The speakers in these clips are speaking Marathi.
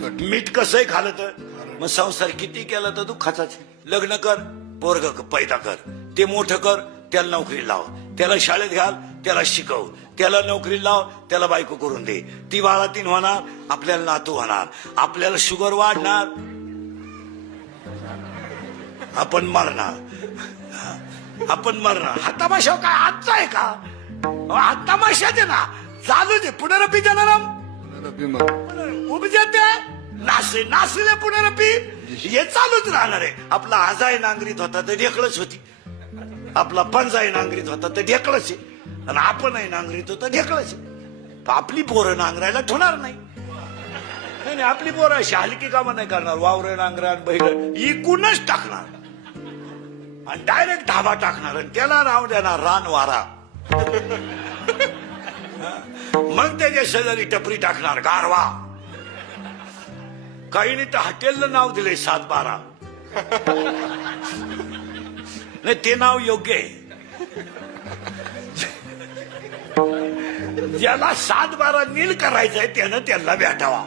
तेलकट. मीठ कसंही खाल्लं तर मग संसार किती केला तर दुःखाचाच. लग्न कर, पोरग पैदा कर, ते मोठं कर, त्याला नोकरी लाव, त्याला शाळेत घाल, त्याला शिकव, त्याला नोकरी लाव, त्याला बायको करून दे. ती बाळातीन होणार, आपल्याला नातू होणार, आपल्याला शुगर वाढणार, आपण मरणार. हा तमाशा काय आजचा आहे का? हा तमाशाच आहे ना, चालू दे. पुनरपी जनाराम उपजते नाचले पुनरपी, हे चालूच राहणार आहे. आपला आजाय नांगरीत होता तर ढेकळच होती, आपला पंजाय नांगरीत होता तर ढेकळच आहे, आणि आपणही नांगरीत होता ढेकळच आहे. आपली पोरं नांगरायला ठेवणार नाही. आपली पोरं अशी हलकी कामं नाही करणार. वावर नांगरा बैल इकूनच टाकणार आणि डायरेक्ट ढाबा टाकणार आणि त्याला नाव देणार रानवारा. मग त्याच्या शेजारी टपरी टाकणार गारवा. काहींनी तर हॉटेलला नाव दिले 7-12. नाही, ते नाव योग्य आहे. ज्याला 7-12 नील करायचंय त्यानं त्यांना भेटावा.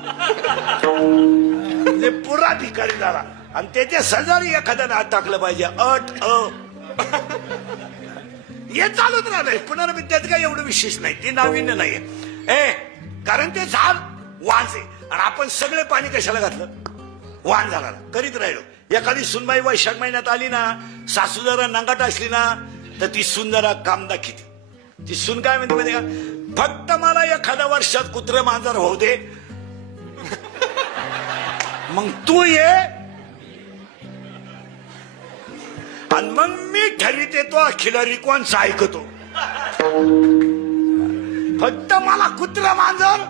पुरा भिकारी झाला आणि त्याच्या शेजारी एखाद्या नाव टाकलं पाहिजे हे चालूच राहणार. पुनर्विद्यात काय एवढं विशेष नाही, ते नाविन्य नाहीये. कारण ते झाड वांज आहे आणि आपण सगळे पाणी कशाला घातलं? वाण झाला करीत राहिलो. एखादी सुनबाई वैशाख महिन्यात आली ना, सासू जरा नंगाट असली ना, तर ती सून जरा काम दाखवते. ती सून काय म्हणते माहिती का? फक्त मला एखाद्या वर्षात कुत्रे मांजर होऊ दे, मग तू ये आणि मग मी ठरीत येतो अखिलरी कोणचा ऐकतो. फक्त मला कुत्रा मांजर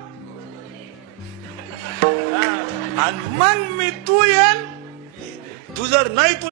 आणि मग मी तू येन. तू जर नाही